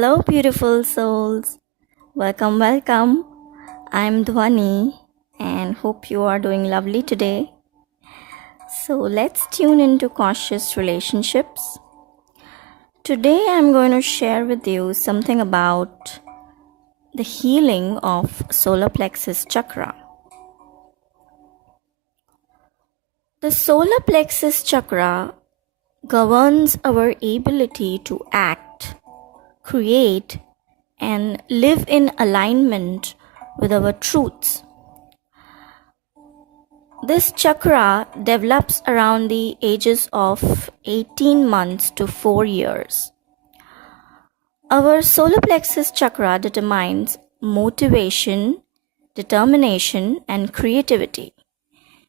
Hello, beautiful souls. Welcome. I'm Dhwani and hope you are doing lovely today. So, let's tune into Conscious Relationships. Today, I'm going to share with you something about the healing of solar plexus chakra. The solar plexus chakra governs our ability to act, create, and live in alignment with our truths. This chakra develops around the ages of 18 months to 4 years. Our solar plexus chakra determines motivation, determination, and creativity.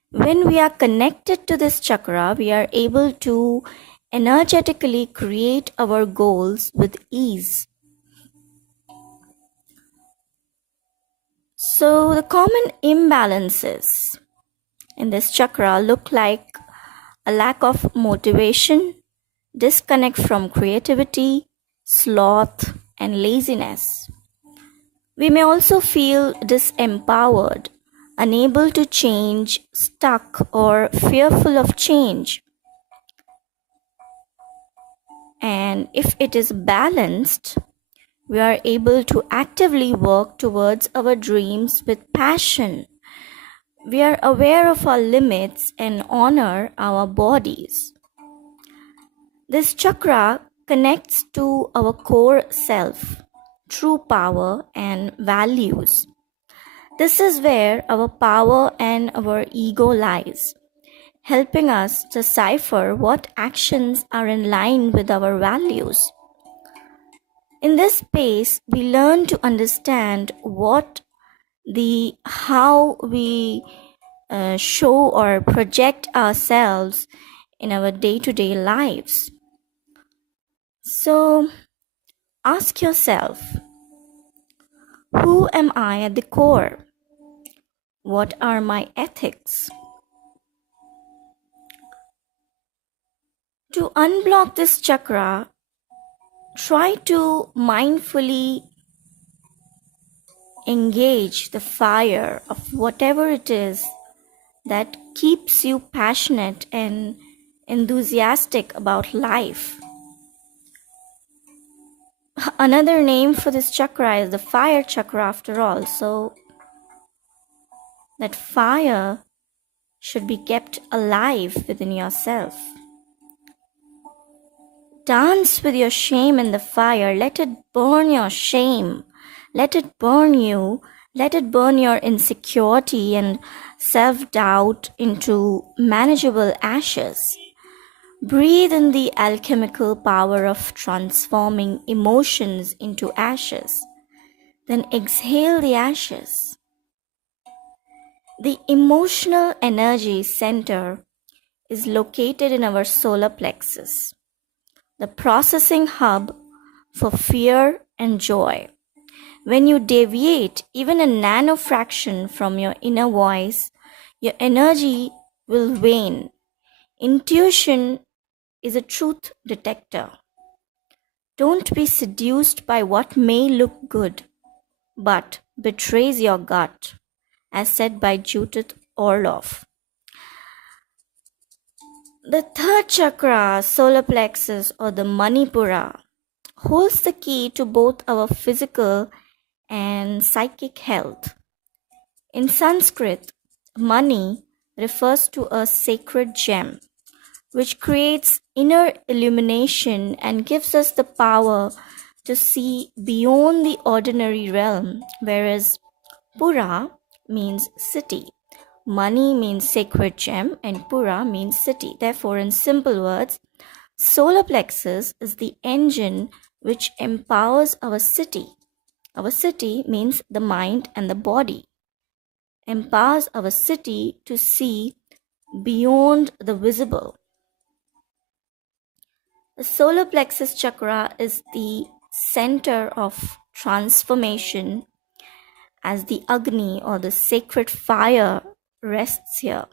When we are connected to this chakra, we are able to energetically create our goals with ease. So, the common imbalances in this chakra look like a lack of motivation, disconnect from creativity, sloth, and laziness. We may also feel disempowered, unable to change, stuck, or fearful of change. And if it is balanced, we are able to actively work towards our dreams with passion. We are aware of our limits and honor our bodies. This chakra connects to our core self, true power, and values. This is where our power and our ego lies, helping us decipher what actions are in line with our values. In this space, we learn to understand how we show or project ourselves in our day-to-day lives. So, ask yourself, who am I at the core? What are my ethics? To unblock this chakra, try to mindfully engage the fire of whatever it is that keeps you passionate and enthusiastic about life. Another name for this chakra is the fire chakra after all. So that fire should be kept alive within yourself. Dance with your shame in the fire. Let it burn your shame. Let it burn you. Let it burn your insecurity and self-doubt into manageable ashes. Breathe in the alchemical power of transforming emotions into ashes. Then exhale the ashes. The emotional energy center is located in our solar plexus, the processing hub for fear and joy. When you deviate even a nanofraction from your inner voice, your energy will wane. Intuition is a truth detector. Don't be seduced by what may look good, but betrays your gut, as said by Judith Orloff. The third chakra, solar plexus or the Manipura, holds the key to both our physical and psychic health. In Sanskrit, Mani refers to a sacred gem, which creates inner illumination and gives us the power to see beyond the ordinary realm, whereas Pura means city. Mani means sacred gem and Pura means city. Therefore, in simple words, solar plexus is the engine which empowers our city. Our city means the mind and the body. Empowers our city to see beyond the visible. The solar plexus chakra is the center of transformation, as the Agni or the sacred fire rests here.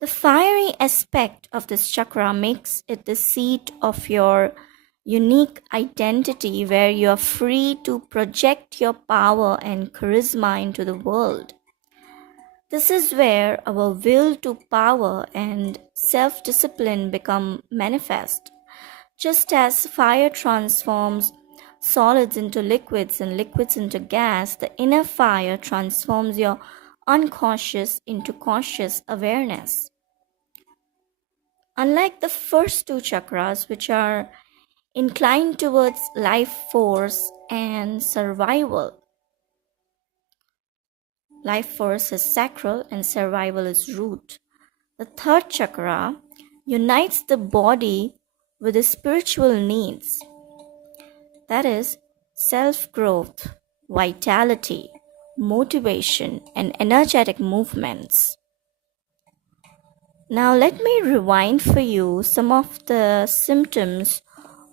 The fiery aspect of this chakra makes it the seat of your unique identity where you are free to project your power and charisma into the world. This is where our will to power and self-discipline become manifest. Just as fire transforms solids into liquids and liquids into gas, the inner fire transforms your unconscious into conscious awareness. Unlike the first two chakras, which are inclined towards life force and survival, life force is sacral and survival is root. The third chakra unites the body with the spiritual needs, that is, self-growth, vitality, motivation, and energetic movements. Now let me rewind for you some of the symptoms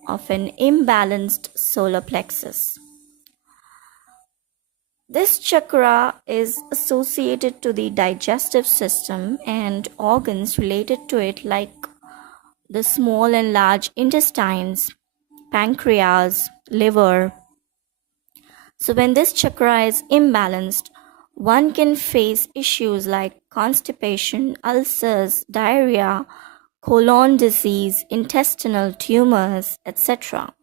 of an imbalanced solar plexus. This chakra is associated to the digestive system and organs related to it like the small and large intestines, pancreas, liver. So when this chakra is imbalanced, one can face issues like constipation, ulcers, diarrhea, colon disease, intestinal tumors, etc.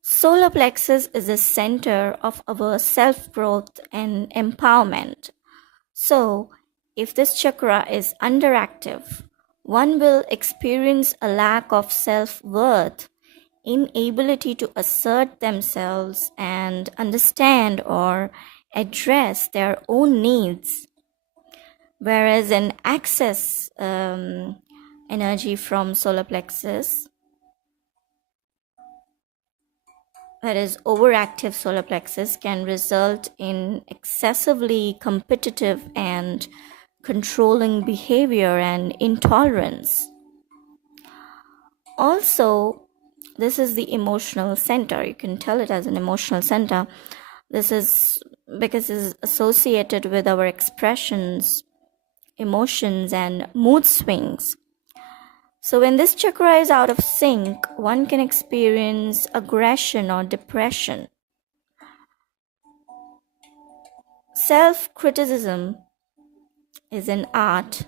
Solar plexus is the center of our self-growth and empowerment. So, if this chakra is underactive, one will experience a lack of self-worth, inability to assert themselves and understand or address their own needs. Whereas an excess energy from solar plexus, that is overactive solar plexus, can result in excessively competitive and controlling behavior and intolerance. Also, this is the emotional center. You can tell it as an emotional center. This is because it is associated with our expressions, emotions, and mood swings. So when this chakra is out of sync, one can experience aggression or depression. Self-criticism is an art,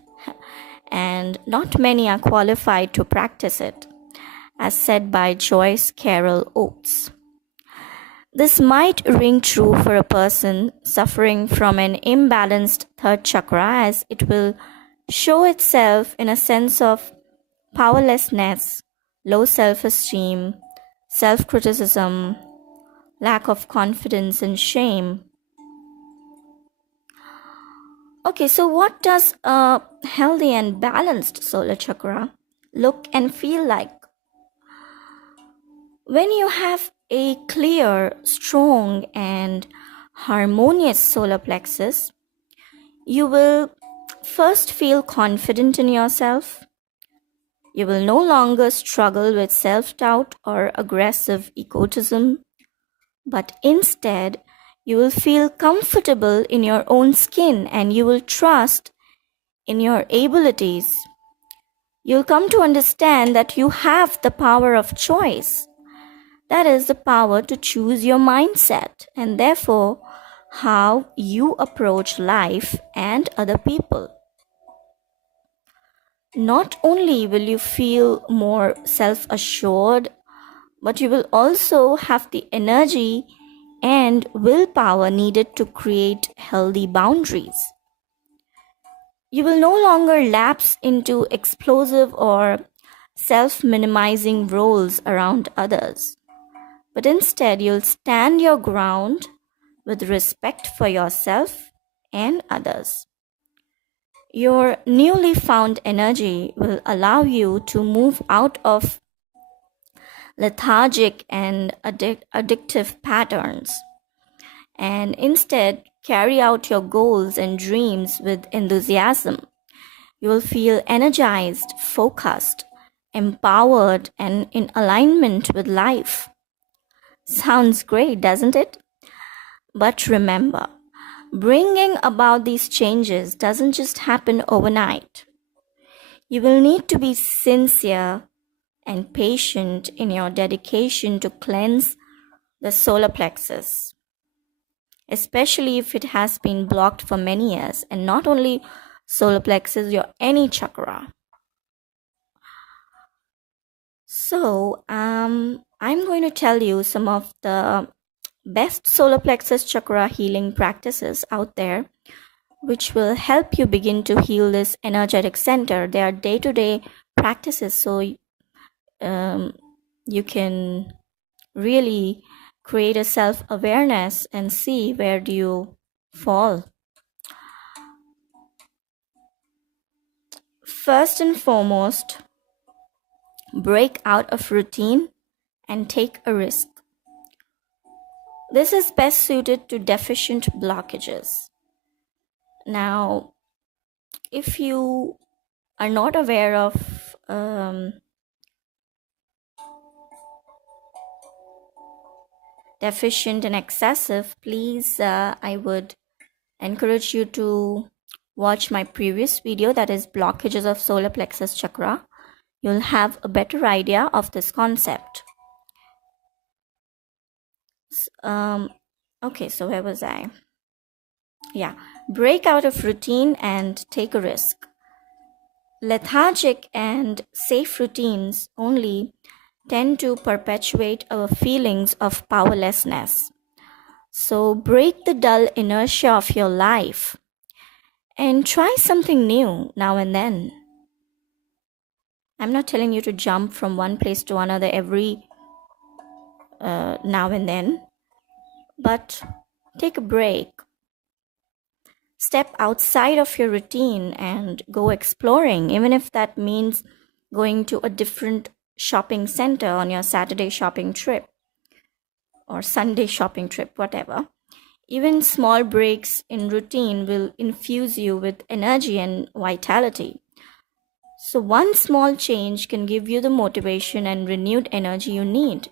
and not many are qualified to practice it, as said by Joyce Carol Oates. This might ring true for a person suffering from an imbalanced third chakra, as it will show itself in a sense of powerlessness, low self-esteem, self-criticism, lack of confidence, and shame. Okay, so what does a healthy and balanced solar chakra look and feel like? When you have a clear, strong, and harmonious solar plexus, you will first feel confident in yourself. You will no longer struggle with self-doubt or aggressive egotism, but instead, you will feel comfortable in your own skin and you will trust in your abilities. You'll come to understand that you have the power of choice. That is the power to choose your mindset and therefore how you approach life and other people. Not only will you feel more self-assured, but you will also have the energy and willpower needed to create healthy boundaries. You will no longer lapse into explosive or self-minimizing roles around others, but instead you'll stand your ground with respect for yourself and others. Your newly found energy will allow you to move out of lethargic and addictive patterns and instead carry out your goals and dreams with enthusiasm. You will feel energized, focused, empowered, and in alignment with life. Sounds great, doesn't it? But remember, bringing about these changes doesn't just happen overnight. You will need to be sincere and patient in your dedication to cleanse the solar plexus, especially if it has been blocked for many years, and not only solar plexus, your any chakra. So, I'm going to tell you some of the best solar plexus chakra healing practices out there, which will help you begin to heal this energetic center. They are day-to-day practices, so you can really create a self-awareness and see where do you fall. First and foremost, break out of routine and take a risk. This is best suited to deficient blockages. Now, if you are not aware of deficient and excessive, please, I would encourage you to watch my previous video, that is blockages of solar plexus chakra. You'll have a better idea of this concept. Okay, so where was I? Yeah, break out of routine and take a risk. Lethargic and safe routines only tend to perpetuate our feelings of powerlessness. So break the dull inertia of your life and try something new now and then. I'm not telling you to jump from one place to another every now and then, but take a break. Step outside of your routine and go exploring, even if that means going to a different shopping center on your Saturday shopping trip or Sunday shopping trip, whatever. Even small breaks in routine will infuse you with energy and vitality. So one small change can give you the motivation and renewed energy you need.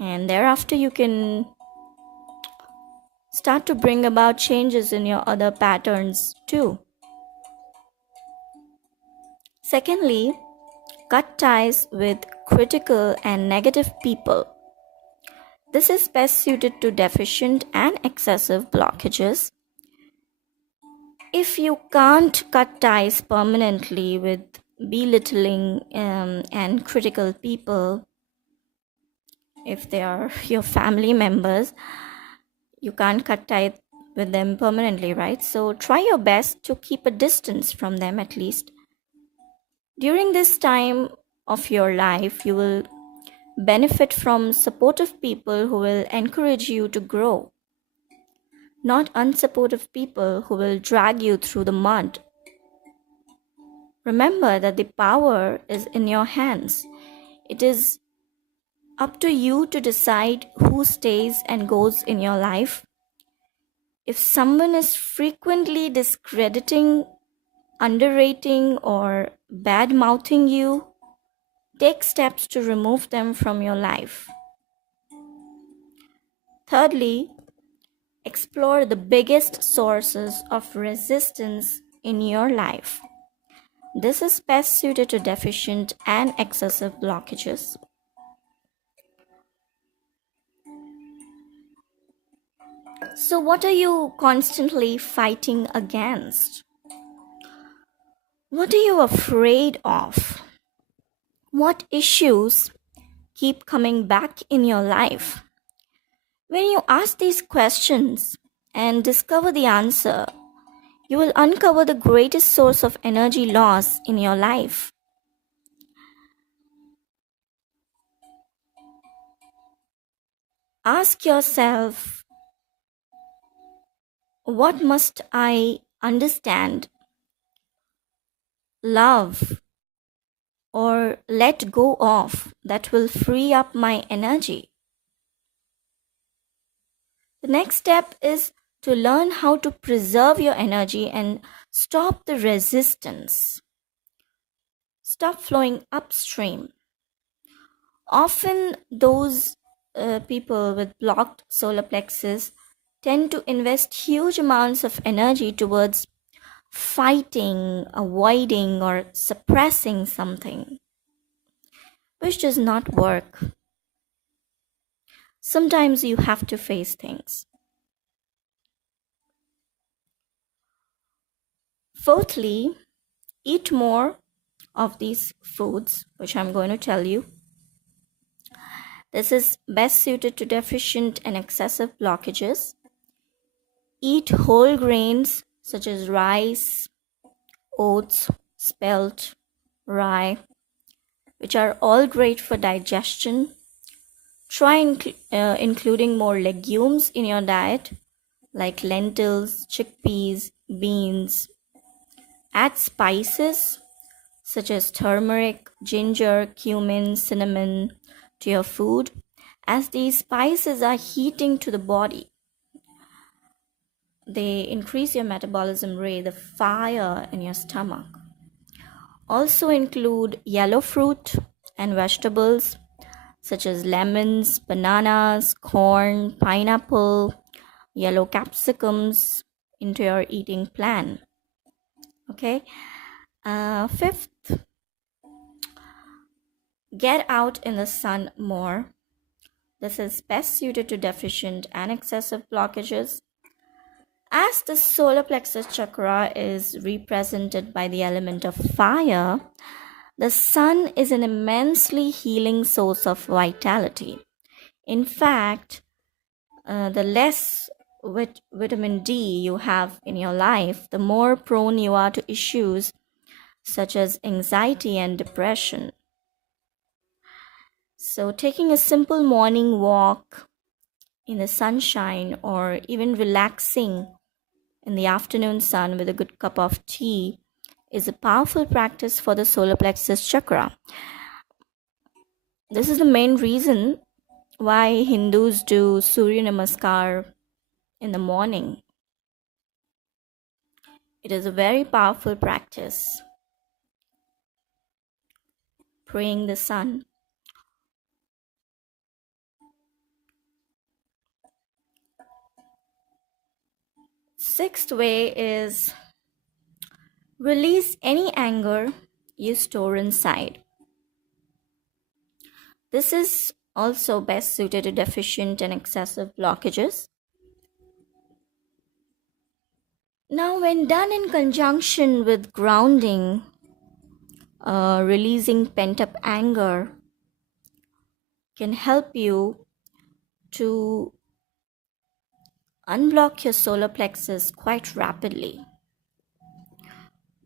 And thereafter you can start to bring about changes in your other patterns too. Secondly, cut ties with critical and negative people. This is best suited to deficient and excessive blockages. If you can't cut ties permanently with belittling and critical people, if they are your family members, you can't cut ties with them permanently, right? So try your best to keep a distance from them at least. During this time of your life, you will benefit from supportive people who will encourage you to grow, not unsupportive people who will drag you through the mud. Remember that the power is in your hands. It is up to you to decide who stays and goes in your life. If someone is frequently discrediting, underrating, or bad-mouthing you, take steps to remove them from your life. Thirdly, explore the biggest sources of resistance in your life. This is best suited to deficient and excessive blockages. So, what are you constantly fighting against? What are you afraid of? What issues keep coming back in your life? When you ask these questions and discover the answer, you will uncover the greatest source of energy loss in your life. Ask yourself, what must I understand, love, or let go of that will free up my energy? The next step is to learn how to preserve your energy and stop the resistance. Stop flowing upstream. Often those people with blocked solar plexus tend to invest huge amounts of energy towards fighting, avoiding, or suppressing something, which does not work. Sometimes you have to face things. Fourthly, eat more of these foods, which I'm going to tell you. This is best suited to deficient and excessive blockages. Eat whole grains such as rice, oats, spelt, rye, which are all great for digestion. Try including more legumes in your diet, like lentils, chickpeas, beans. Add spices such as turmeric, ginger, cumin, cinnamon to your food, as these spices are heating to the body. They increase your metabolism rate, the fire in your stomach. Also include yellow fruit and vegetables such as lemons, bananas, corn, pineapple, yellow capsicums into your eating plan. Okay. Fifth, get out in the sun more. This is best suited to deficient and excessive blockages. As the solar plexus chakra is represented by the element of fire, the sun is an immensely healing source of vitality. In fact, the less vitamin D you have in your life, the more prone you are to issues such as anxiety and depression. So, taking a simple morning walk in the sunshine or even relaxing in the afternoon sun with a good cup of tea is a powerful practice for the solar plexus chakra. This is the main reason why Hindus do Surya Namaskar in the morning. It is a very powerful practice. Praying the sun. Sixth way is release any anger you store inside. This is also best suited to deficient and excessive blockages. Now, when done in conjunction with grounding, releasing pent up anger can help you to unblock your solar plexus quite rapidly.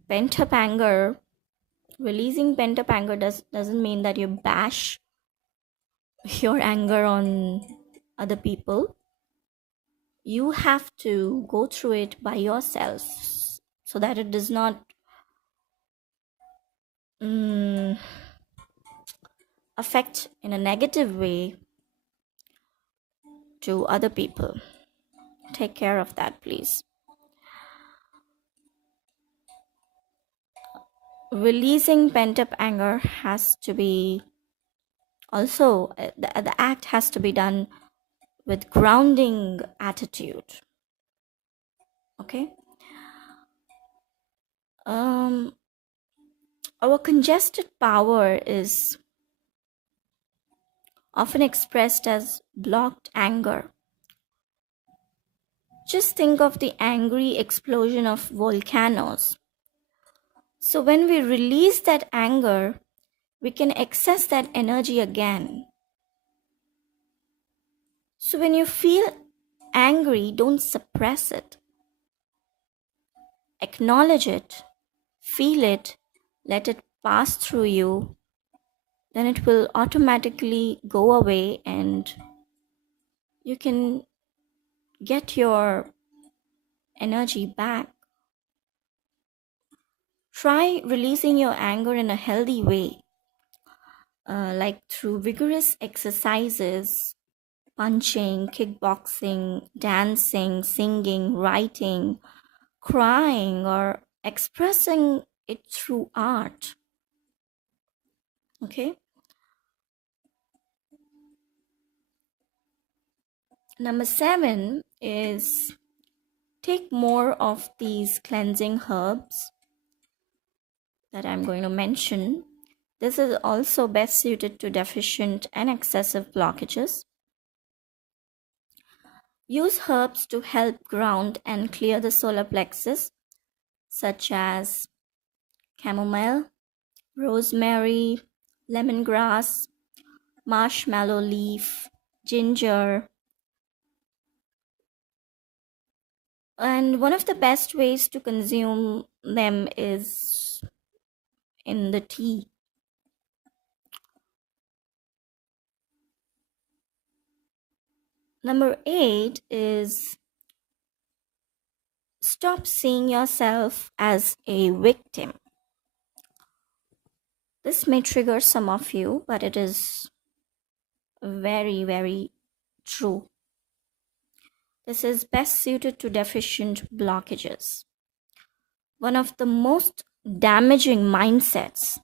Pent up anger, releasing pent up anger doesn't mean that you bash your anger on other people. You have to go through it by yourself so that it does not affect in a negative way to other people. Take care of that, please. Releasing pent up anger has to be also, the act has to be done with grounding attitude. Okay. Our congested power is often expressed as blocked anger. Just think of the angry explosion of volcanoes. So when we release that anger, we can access that energy again. So when you feel angry, don't suppress it. Acknowledge it, feel it, let it pass through you. Then it will automatically go away and you can get your energy back. Try releasing your anger in a healthy way, like through vigorous exercises, punching, kickboxing, dancing, singing, writing, crying, or expressing it through art. Okay. Number 7 is take more of these cleansing herbs that I'm going to mention. This is also best suited to deficient and excessive blockages. Use herbs to help ground and clear the solar plexus, such as chamomile, rosemary, lemongrass, marshmallow leaf, ginger. And one of the best ways to consume them is in the tea. Number 8 is stop seeing yourself as a victim. This may trigger some of you, but it is very, very true. This is best suited to deficient blockages. One of the most damaging mindsets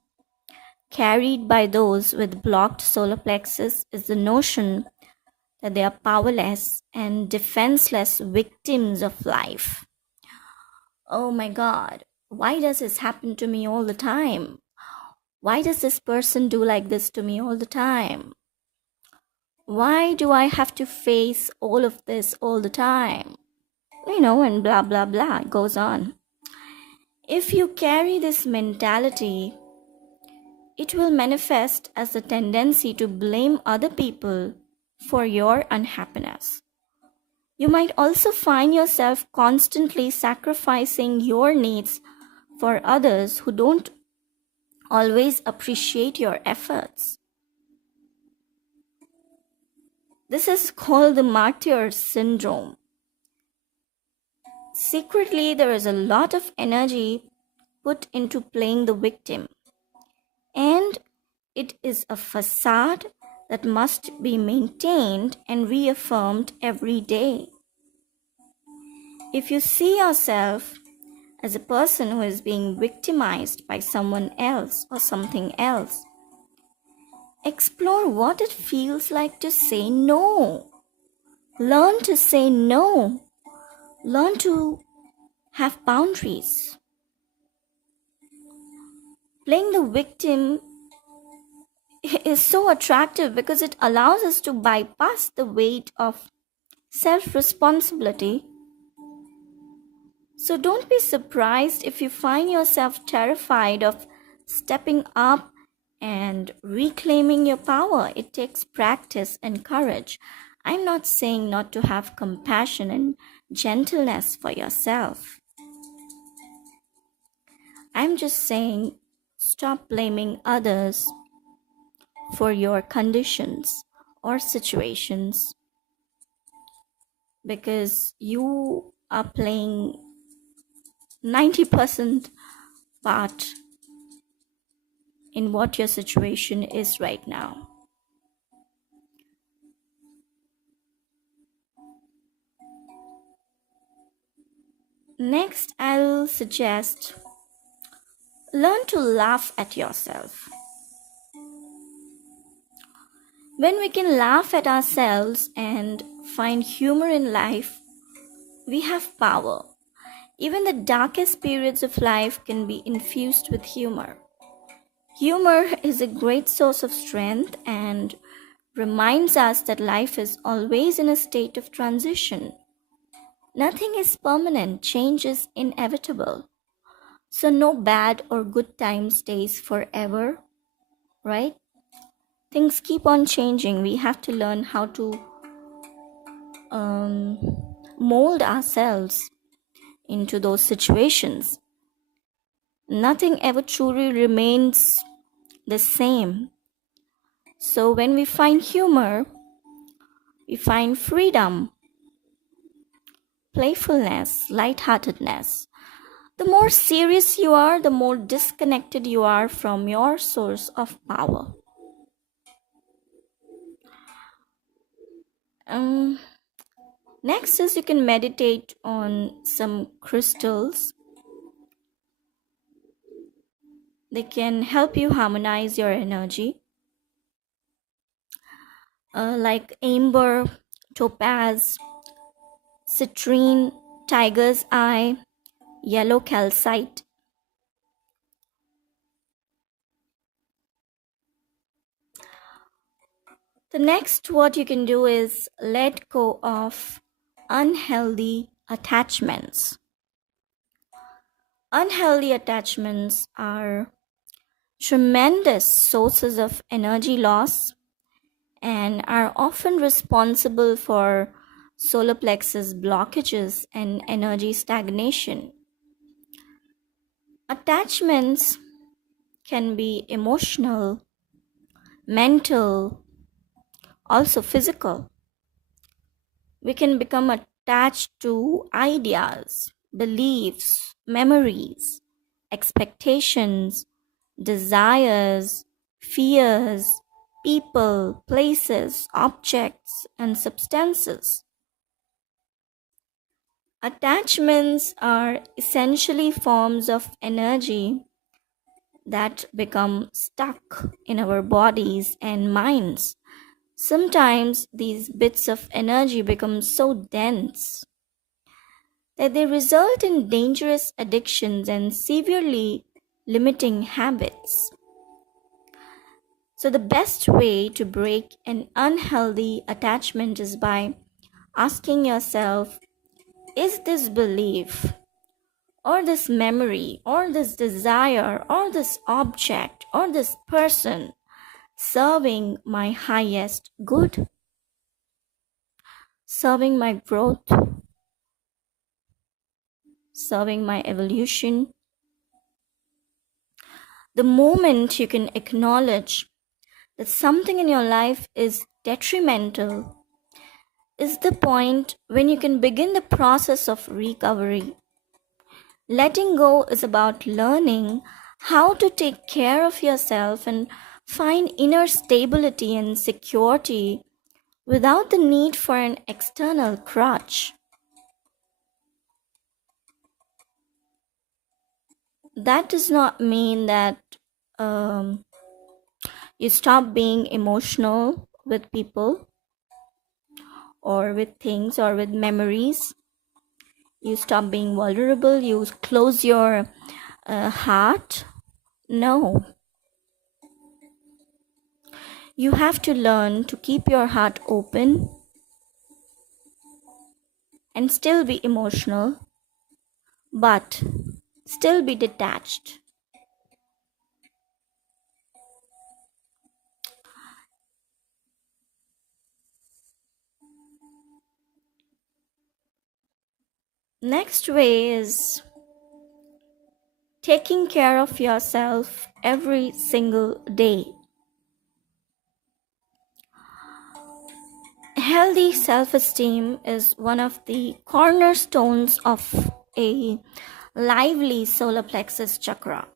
carried by those with blocked solar plexus is the notion that they are powerless and defenseless victims of life. Oh my God, why does this happen to me all the time? Why does this person do like this to me all the time? Why do I have to face all of this all the time? And blah, blah, blah, it goes on. If you carry this mentality, it will manifest as the tendency to blame other people for your unhappiness. You might also find yourself constantly sacrificing your needs for others who don't always appreciate your efforts. This is called the martyr syndrome. Secretly, there is a lot of energy put into playing the victim, and it is a facade that must be maintained and reaffirmed every day. If you see yourself as a person who is being victimized by someone else or something else, explore what it feels like to say no. Learn to say no. Learn to have boundaries. Playing the victim is so attractive because it allows us to bypass the weight of self-responsibility. So don't be surprised if you find yourself terrified of stepping up and reclaiming your power. It takes practice and courage. I'm not saying not to have compassion and gentleness for yourself. I'm just saying stop blaming others for your conditions or situations, because you are playing 90% part in what your situation is right now. Next, I'll suggest learn to laugh at yourself. When we can laugh at ourselves and find humor in life, we have power. Even the darkest periods of life can be infused with humor. Humor is a great source of strength and reminds us that life is always in a state of transition. Nothing is permanent, change is inevitable. So no bad or good time stays forever, right? Things keep on changing. We have to learn how to mold ourselves into those situations. Nothing ever truly remains the same. So when we find humor, we find freedom, playfulness, lightheartedness. The more serious you are, the more disconnected you are from your source of power. Next is you can meditate on some crystals. They can help you harmonize your energy. Like amber, topaz, citrine, tiger's eye, yellow calcite. The next, what you can do is let go of unhealthy attachments. Unhealthy attachments are tremendous sources of energy loss and are often responsible for solar plexus blockages and energy stagnation. Attachments can be emotional, mental, also physical. We can become attached to ideas, beliefs, memories, expectations, desires, fears, people, places, objects, and substances. Attachments are essentially forms of energy that become stuck in our bodies and minds. Sometimes these bits of energy become so dense that they result in dangerous addictions and severely limiting habits. So, the best way to break an unhealthy attachment is by asking yourself, is this belief, or this memory, or this desire, or this object, or this person serving my highest good, serving my growth, serving my evolution? The moment you can acknowledge that something in your life is detrimental is the point when you can begin the process of recovery. Letting go is about learning how to take care of yourself and find inner stability and security without the need for an external crutch. That does not mean that um, you stop being emotional with people or with things or with memories. You stop being vulnerable, you close your heart. No. You have to learn to keep your heart open and still be emotional, but still be detached. Next way is taking care of yourself every single day. Healthy self esteem is one of the cornerstones of a lively solar plexus chakra.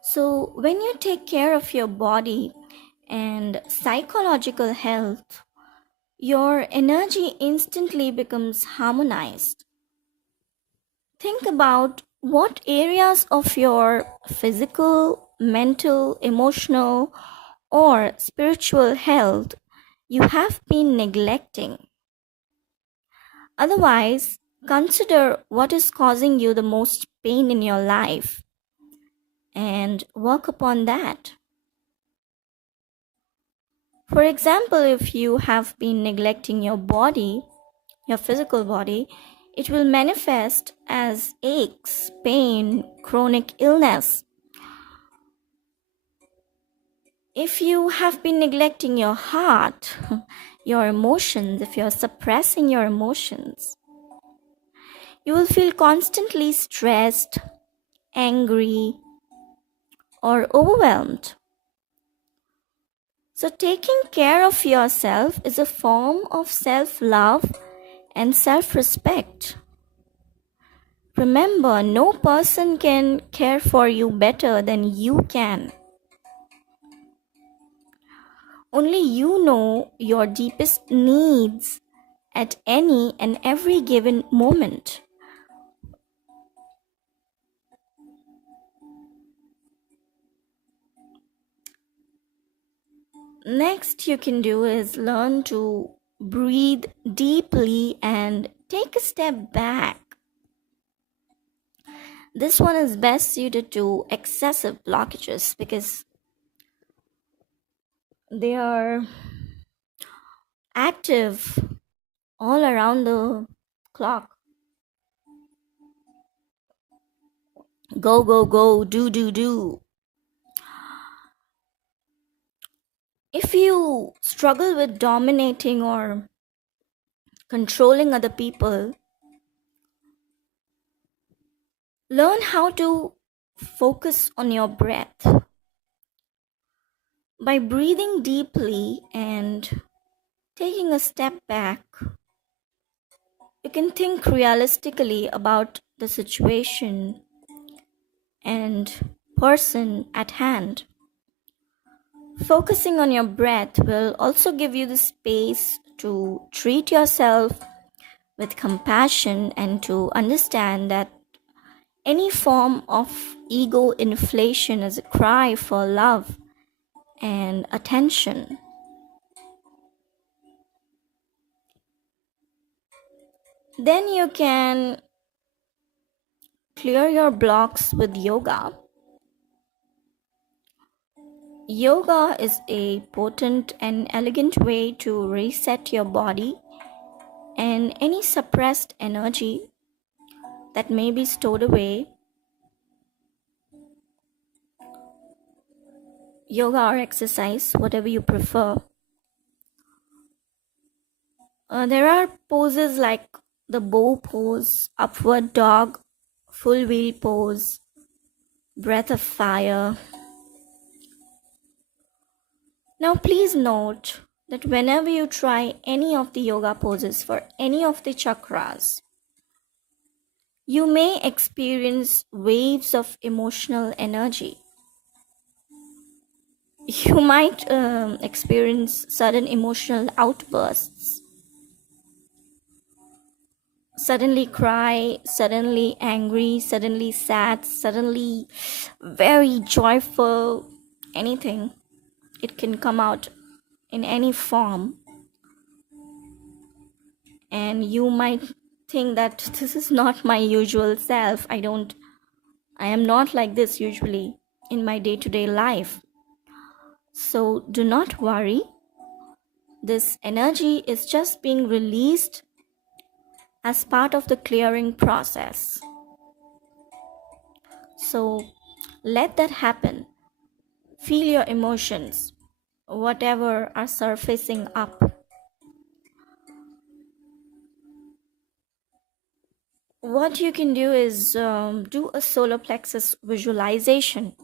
So, when you take care of your body and psychological health, your energy instantly becomes harmonized. Think about what areas of your physical, mental, emotional, or spiritual health you have been neglecting. Otherwise, consider what is causing you the most pain in your life and work upon that. For example, if you have been neglecting your body, your physical body, it will manifest as aches, pain, chronic illness. If you have been neglecting your heart, your emotions, if you're suppressing your emotions, you will feel constantly stressed, angry, or overwhelmed. So, taking care of yourself is a form of self love and self respect. Remember, no person can care for you better than you can. Only you know your deepest needs at any and every given moment. Next, you can do is learn to breathe deeply and take a step back. This one is best suited to excessive blockages because they are active all around the clock. Go, go, go, do, do, do. If you struggle with dominating or controlling other people, learn how to focus on your breath. By breathing deeply and taking a step back, you can think realistically about the situation and person at hand. Focusing on your breath will also give you the space to treat yourself with compassion and to understand that any form of ego inflation is a cry for love and attention. Then you can clear your blocks with yoga. Yoga is a potent and elegant way to reset your body and any suppressed energy that may be stored away. Yoga or exercise, whatever you prefer. There are poses like the bow pose, upward dog, full wheel pose, breath of fire. Now, please note that whenever you try any of the yoga poses for any of the chakras, you may experience waves of emotional energy. You might experience sudden emotional outbursts, suddenly cry, suddenly angry, suddenly sad, suddenly very joyful, anything. It can come out in any form, and you might think that this is not my usual self. I am not like this usually in my day-to-day life. So do not worry. This energy is just being released as part of the clearing process. So let that happen. Feel your emotions, whatever are surfacing up. What you can do is do a solar plexus visualization.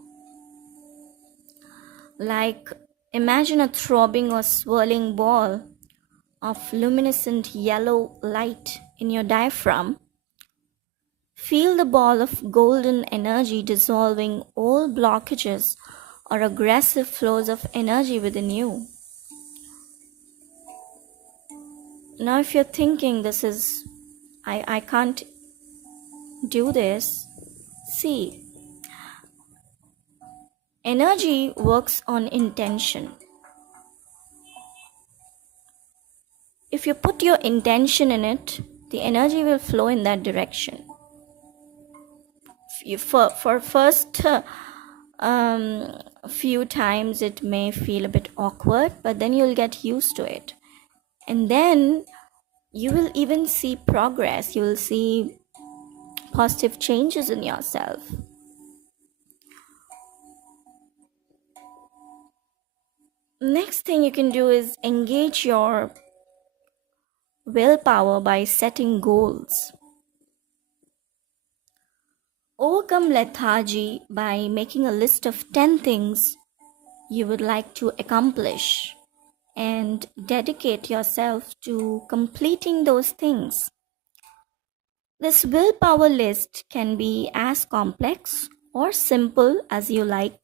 Like imagine a throbbing or swirling ball of luminescent yellow light in your diaphragm. Feel the ball of golden energy dissolving all blockages or aggressive flows of energy within you. Now, if you're thinking I can't do this, see, energy works on intention. If you put your intention in it, the energy will flow in that direction. For first few times it may feel a bit awkward, but then you'll get used to it, and then you will even see progress. You will see positive changes in yourself. Next thing you can do is engage your willpower by setting goals. Overcome lethargy by making a list of 10 things you would like to accomplish and dedicate yourself to completing those things. This willpower list can be as complex or simple as you like.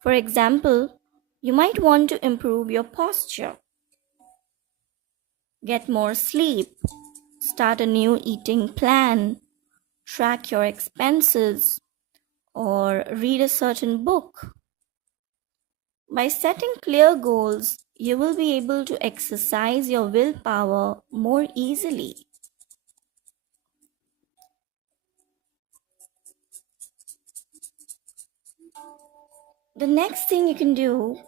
For example, you might want to improve your posture, get more sleep, start a new eating plan, track your expenses, or read a certain book. By setting clear goals, you will be able to exercise your willpower more easily. The next thing you can do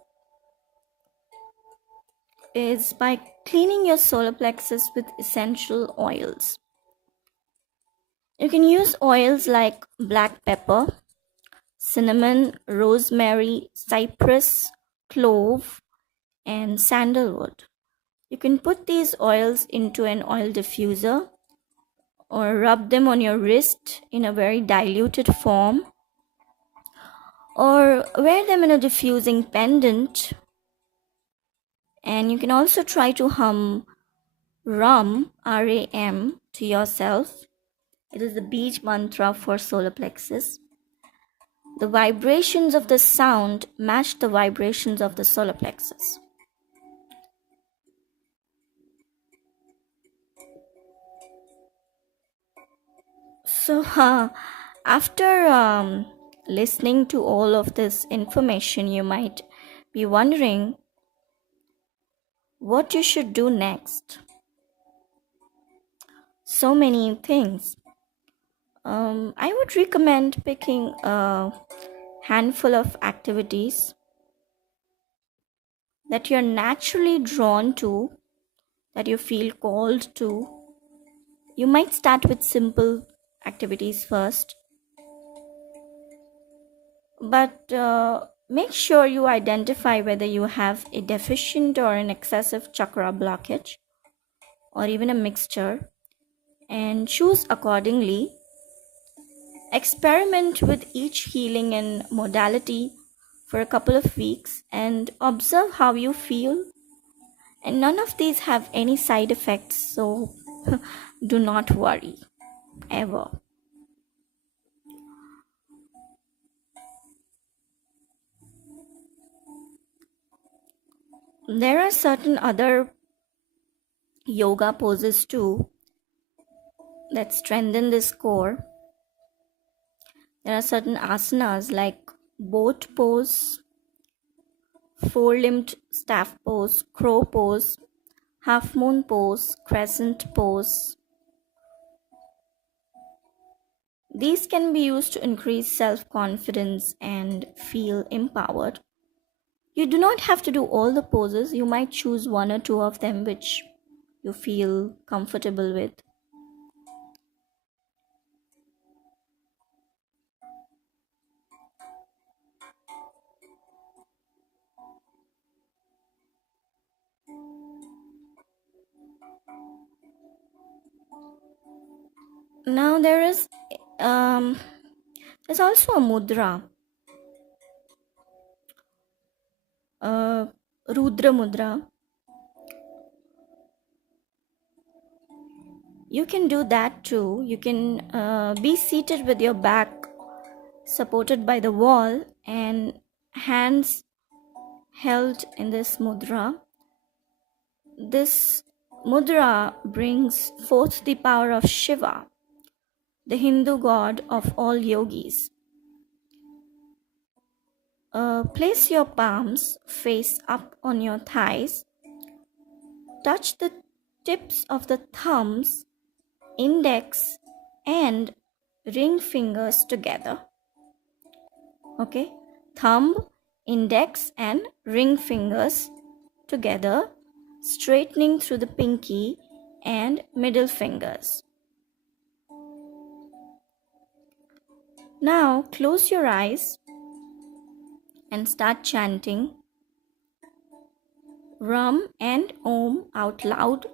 is by cleaning your solar plexus with essential oils. You can use oils like black pepper, cinnamon, rosemary, cypress, clove, and sandalwood. You can put these oils into an oil diffuser or rub them on your wrist in a very diluted form, or wear them in a diffusing pendant. And you can also try to hum Ram, R-A-M, to yourself. It is the beach mantra for solar plexus. The vibrations of the sound match the vibrations of the solar plexus. So, after listening to all of this information, you might be wondering what you should do next. So many things. I would recommend picking a handful of activities that you're naturally drawn to, that you feel called to. You might start with simple activities first, but make sure you identify whether you have a deficient or an excessive chakra blockage, or even a mixture, and choose accordingly. Experiment with each healing and modality for a couple of weeks and observe how you feel. And none of these have any side effects, so do not worry ever. There are certain other yoga poses too that strengthen this core. There are certain asanas like boat pose, four-limbed staff pose, crow pose, half moon pose, crescent pose. These can be used to increase self-confidence and feel empowered. You do not have to do all the poses. You might choose one or two of them which you feel comfortable with. Now there's also a mudra, Rudra mudra. You can do that too. You can be seated with your back supported by the wall and hands held in this mudra. This mudra brings forth the power of Shiva, the Hindu god of all yogis. Place your palms face up on your thighs. Touch the tips of the thumbs, index, and ring fingers together. Okay, thumb, index, and ring fingers together, straightening through the pinky and middle fingers. Now close your eyes and start chanting Ram and Om out loud.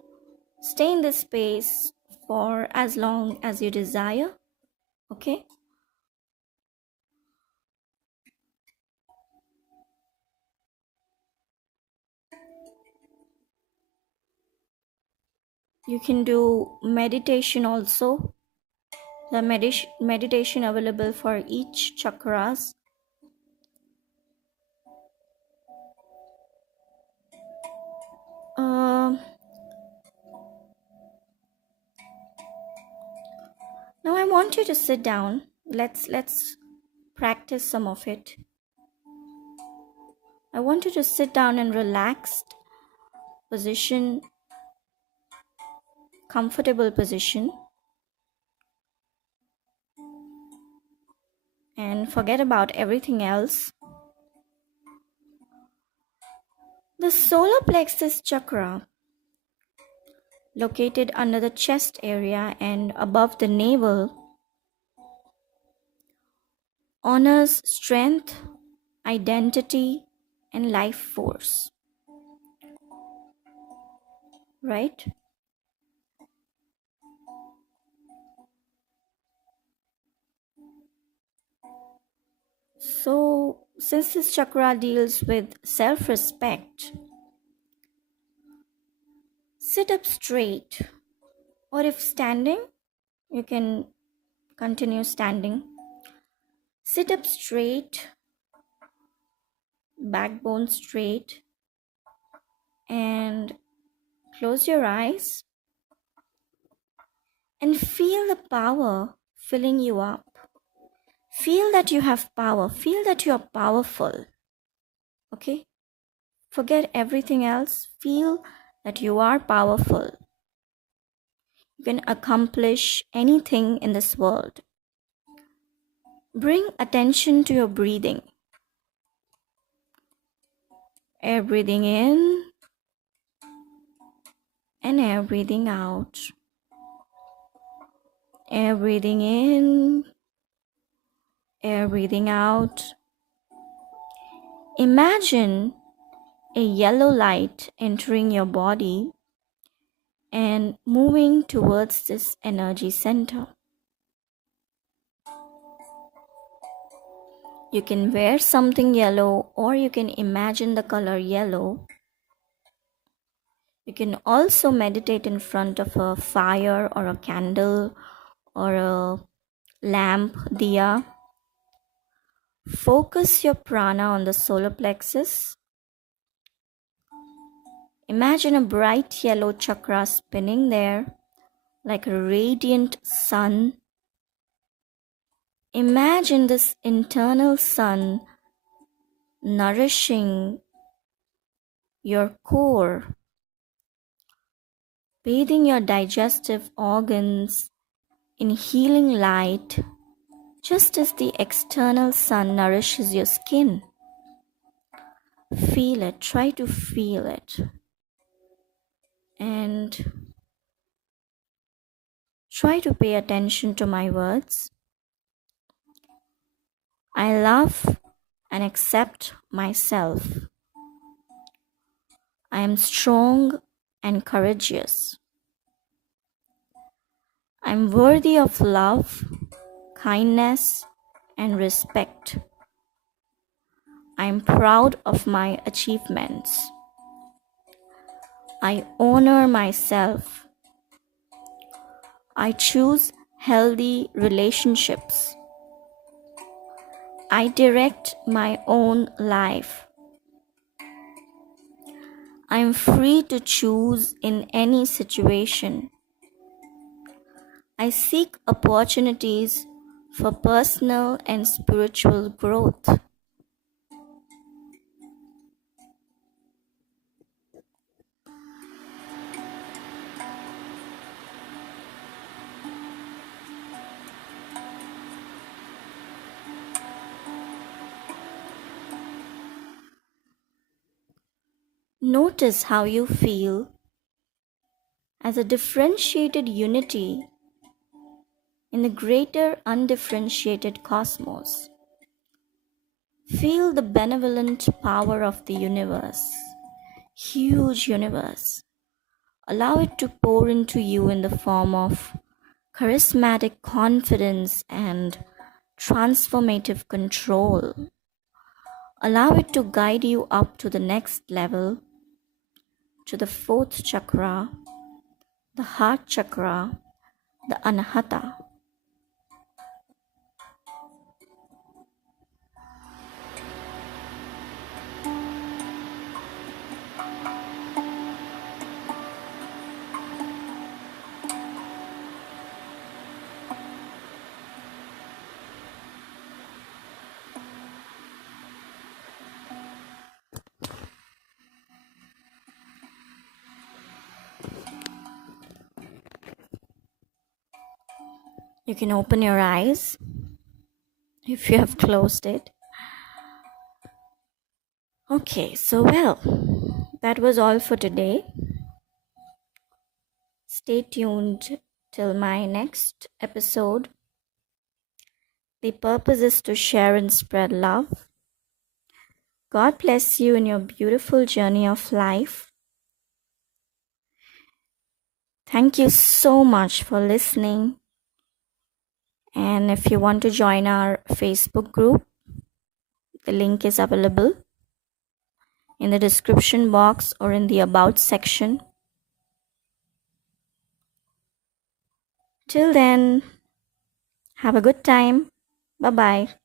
Stay in this space for as long as you desire. Okay? You can do meditation also. The meditation available for each chakras. Now I want you to sit down. Let's practice some of it. I want you to sit down in relaxed position, comfortable position, and forget about everything else. The solar plexus chakra, located under the chest area and above the navel, honors strength, identity, and life force. Right? So, since this chakra deals with self respect, sit up straight, or if standing, you can continue standing. Sit up straight, backbone straight, and close your eyes and feel the power filling you up. Feel that you have power. Feel that you are powerful. Okay? Forget everything else. Feel that you are powerful. You can accomplish anything in this world. Bring attention to your breathing. Air breathing in and air breathing out. Air breathing in, air breathing out. Imagine a yellow light entering your body and moving towards this energy center. You can wear something yellow, or you can imagine the color yellow. You can also meditate in front of a fire or a candle or a lamp, diya. Focus your prana on the solar plexus. Imagine a bright yellow chakra spinning there like a radiant sun. Imagine this internal sun nourishing your core, bathing your digestive organs in healing light, just as the external sun nourishes your skin. Feel it, try to feel it, and try to pay attention to my words. I love and accept myself. I am strong and courageous. I am worthy of love, kindness, and respect. I am proud of my achievements. I honor myself. I choose healthy relationships. I direct my own life. I am free to choose in any situation. I seek opportunities for personal and spiritual growth. Notice how you feel as a differentiated unity in the greater undifferentiated cosmos. Feel the benevolent power of the universe, huge universe. Allow it to pour into you in the form of charismatic confidence and transformative control. Allow it to guide you up to the next level, to the fourth chakra, the heart chakra, the anahata. You can open your eyes if you have closed it. Okay, so that was all for today. Stay tuned till my next episode. The purpose is to share and spread love. God bless you in your beautiful journey of life. Thank you so much for listening. And if you want to join our Facebook group, the link is available in the description box or in the About section. Till then, have a good time. Bye-bye.